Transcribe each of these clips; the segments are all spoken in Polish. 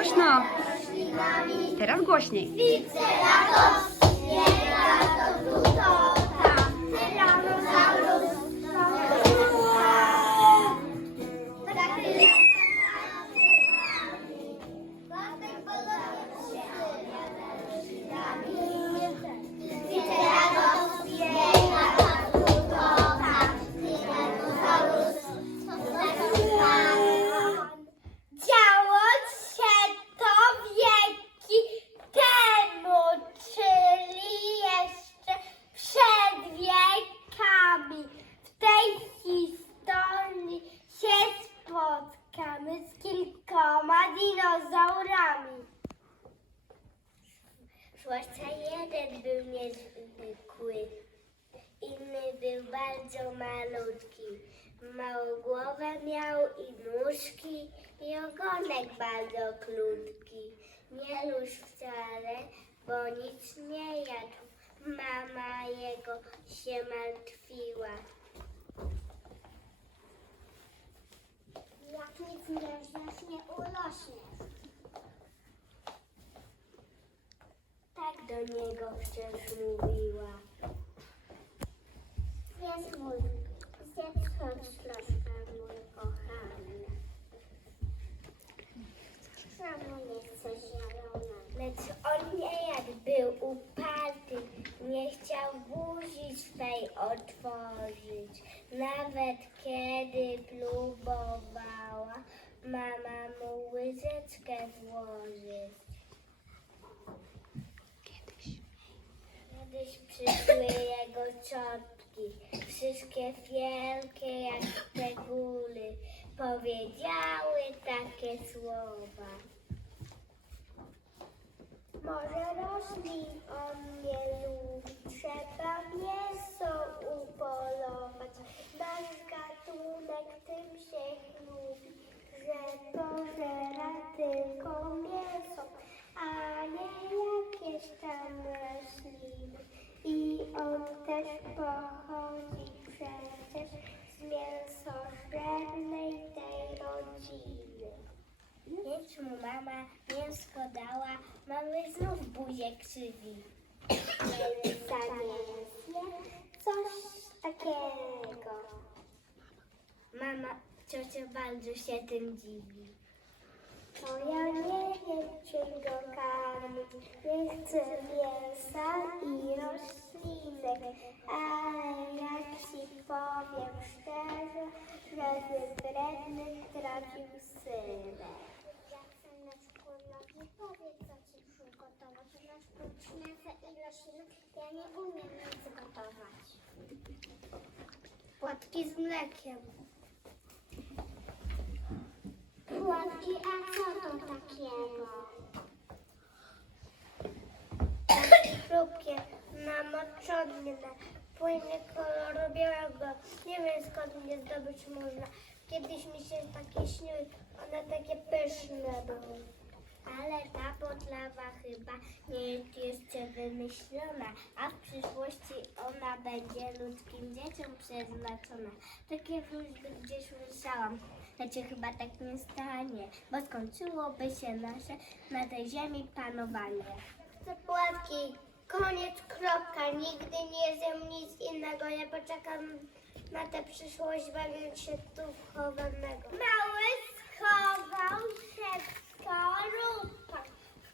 Głośno. Teraz głośniej. Wice, lato, nie lato, Małą głowę miał i nóżki i ogonek bardzo krótki. Nie luź wcale, bo nic nie jadł. Mama jego się martwiła. Jak nic nie wziąć, nie urośniesz. Tak do niego wciąż mówiła. Jest mój, zjedz choć troszkę, mój kochany. Czemu nie chcesz zielona? Lecz on nie jadł, był uparty, nie chciał buzi swej otworzyć. Nawet kiedy próbowała mama mu łyżeczkę włożyć. Kiedyś przyszły jego ciotki, wszystkie wielkie jak te góry, powiedziały takie słowa. Może roślin on nie lubi, trzeba mięso upolować. Nasz gatunek Mama, ciocia bardzo się tym dziwi. To ja nie wiem, czym go karmić. Nie chcę mięsa i roślinek, ale jak ci powiem szczerze, że wybredny trafił synek. Jak chcę na szkolach, nie powiedz, co ci przygotować. Masz prócz mięsa i roślinek, ja nie umiem nic gotować. Płatki z mlekiem. Płatki, a co to takiego? Chrupkie, namoczone, płynie koloru białego. Nie wiem skąd mnie zdobyć można. Kiedyś mi się takie śniły, one takie pyszne chyba nie jest jeszcze wymyślona, a w przyszłości ona będzie ludzkim dzieciom przeznaczona. Takie wróżby gdzieś słyszałam, lecz chyba tak nie stanie, bo skończyłoby się nasze na tej ziemi panowanie. Chcę płatki, koniec, kropka, nigdy nie zjem nic innego, nie poczekam na tę przyszłość, bawiąc się tu chowanego. Mały schował się w skorupach,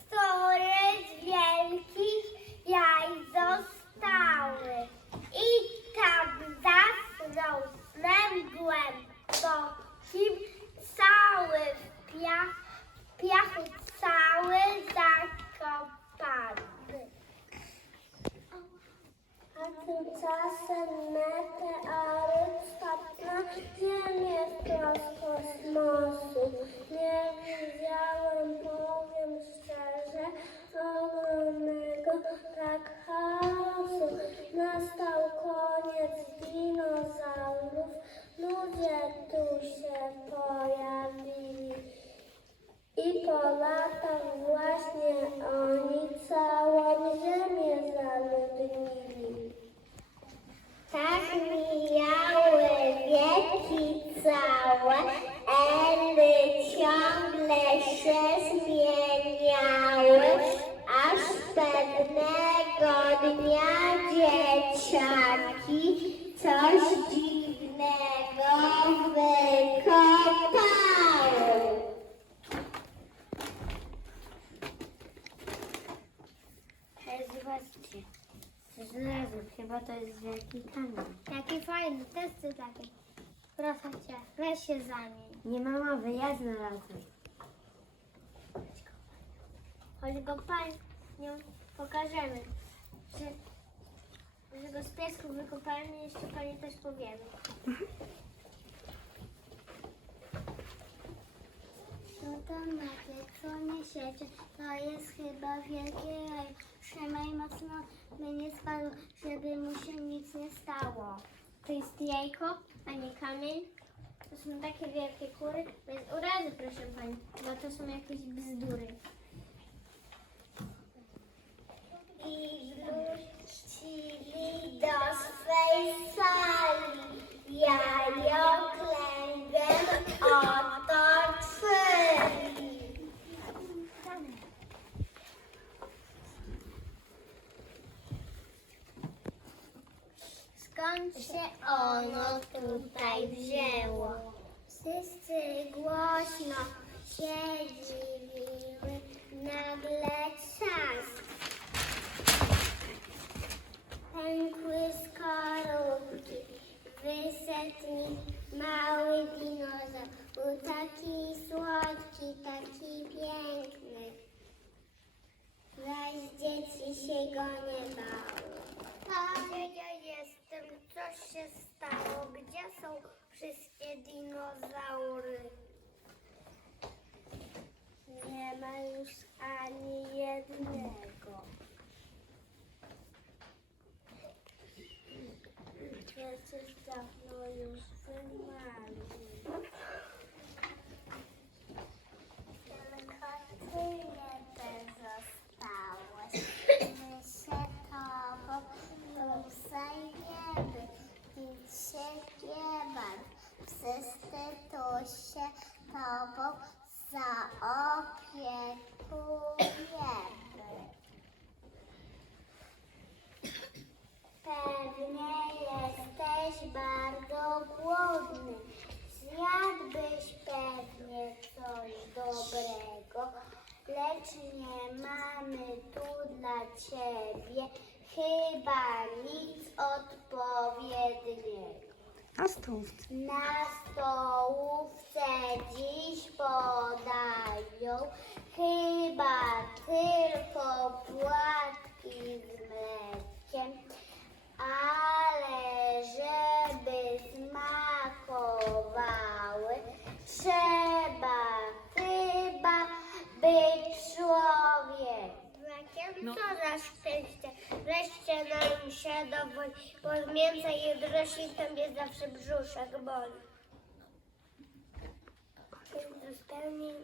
które z wielkich jaj zostały. I tam zasnął snem głębokim, cały w piach, piachu cały zakopany. A tymczasem meteoryt spadł na Ziemię wprost kosmosu. Nie widziałem, powiem szczerze, ogromnego tak chaosu. Nastał koniec dinozaurów, ludzie tu się pojawili. I po latach właśnie oni całą Znalazłem, chyba to jest wielki kamień. Jaki fajny, testy takie. Proszę cię, weź się zamień. Nie ma mowy, ja znalazłem. Choć go panią pokażemy. Że, że go z piasku wykopałem i jeszcze pani też powiemy. No to macie, co niesiecie? To jest chyba wielkie jaj. Trzymaj mocno, by nie spadło, żeby mu się nic nie stało. To jest jajko, a nie kamień. To są takie wielkie kury. Bez urazy, proszę pani, bo to są jakieś bzdury. I wrócili do swej sali. Jajo klęgiem otoczyli. Skąd się ono tutaj wzięło? Wszyscy głośno się dziwiły, nagle trzask. Pękły skorupki, wysetni mały dinozaur. Był taki słodki, taki piękny. Zaś dzieci się go nie bały. Gdzie ja jestem? Co się stało? Gdzie są wszystkie dinozaury? Nie ma już ani jednego. Przecież dawno już wymarli. Tylko ty jeden zostałeś. My się tobą rozejmiemy. Nic nie. Wszyscy tu się tobą zaopiekujemy. Pewnie jesteś bardzo głodny. Zjadłbyś pewnie coś dobrego, lecz nie mamy tu dla ciebie chyba nic odpowiedniego. A stówce. Na stołówce dziś podają chyba tylko płatki z mlekiem, ale żeby smakowały, trzeba No. Co za szczęście, wreszcie nam się dowoli, bo więcej jedrości to mnie zawsze brzuszek boli. Kiedy spełni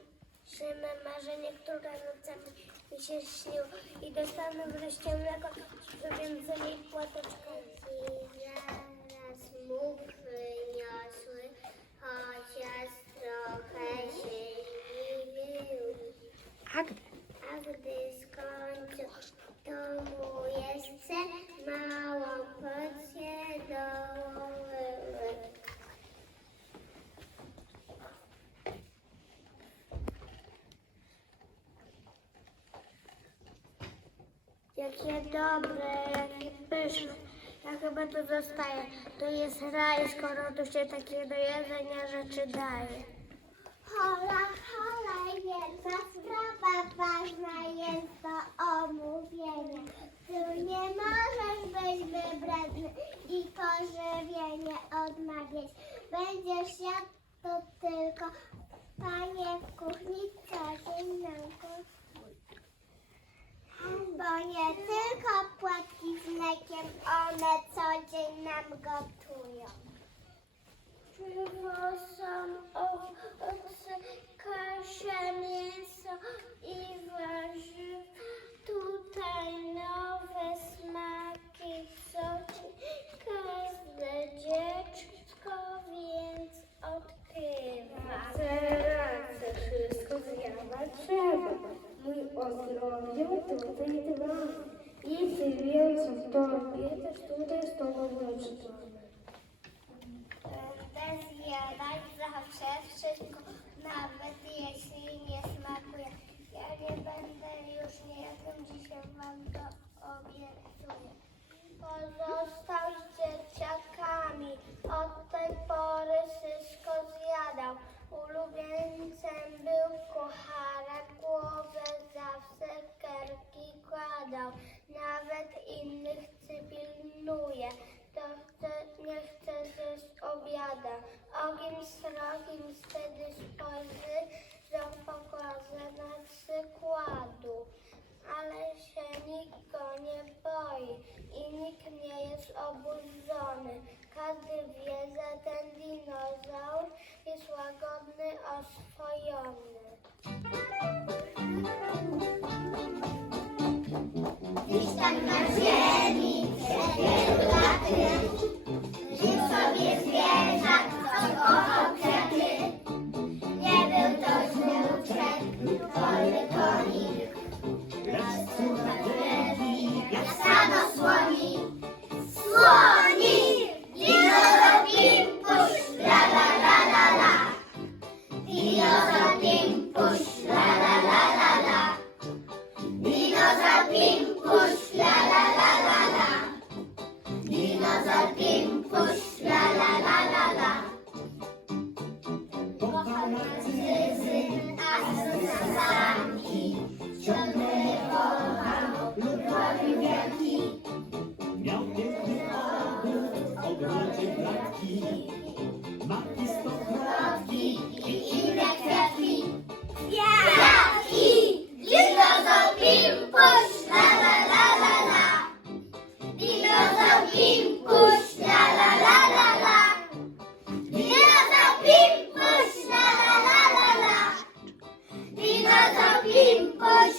się me marzenie, które nocami mi się śniło i dostanę wreszcie mleko z więcej płateczką. I zaraz mu wyniosły, chociaż trochę się dziwił. A gdy? A gdy mu jeszcze małą porcję dołożyły. Jakie dobre, jakie pyszne. Ja chyba to zostaje. To jest raj, skoro tu się takie do jedzenia rzeczy daje. Hola, hola, sprawa ważna jest do omówienia. Tu nie możesz być wybredny i pożywienie odmawiać. Będziesz jadł to tylko panie w kuchni co dzień nam. Bo nie tylko płatki z mlekiem, one co dzień nam gotują. Przywozą owoce, kaszę, mięso i warzyw. Tutaj nowe smaki psoci. Każde dziecko więc odkrywa. Teraz wszystko zjawa trzeba. Mój ozdrowiu tutaj dwa. Jeśli więcej w torbie, też tutaj z tobą wrócę. kochara głowę zawsze kerki kładał, nawet innych cypilnuje. To chce, nie chce zjeść obiada. Ogim srogim wtedy spojrzy, że pokaże na przykładu. Ale się nikt go nie boi i nikt nie jest oburzony. Każdy wie, że ten dinozaur jest łagodny, oszczędny. impossible.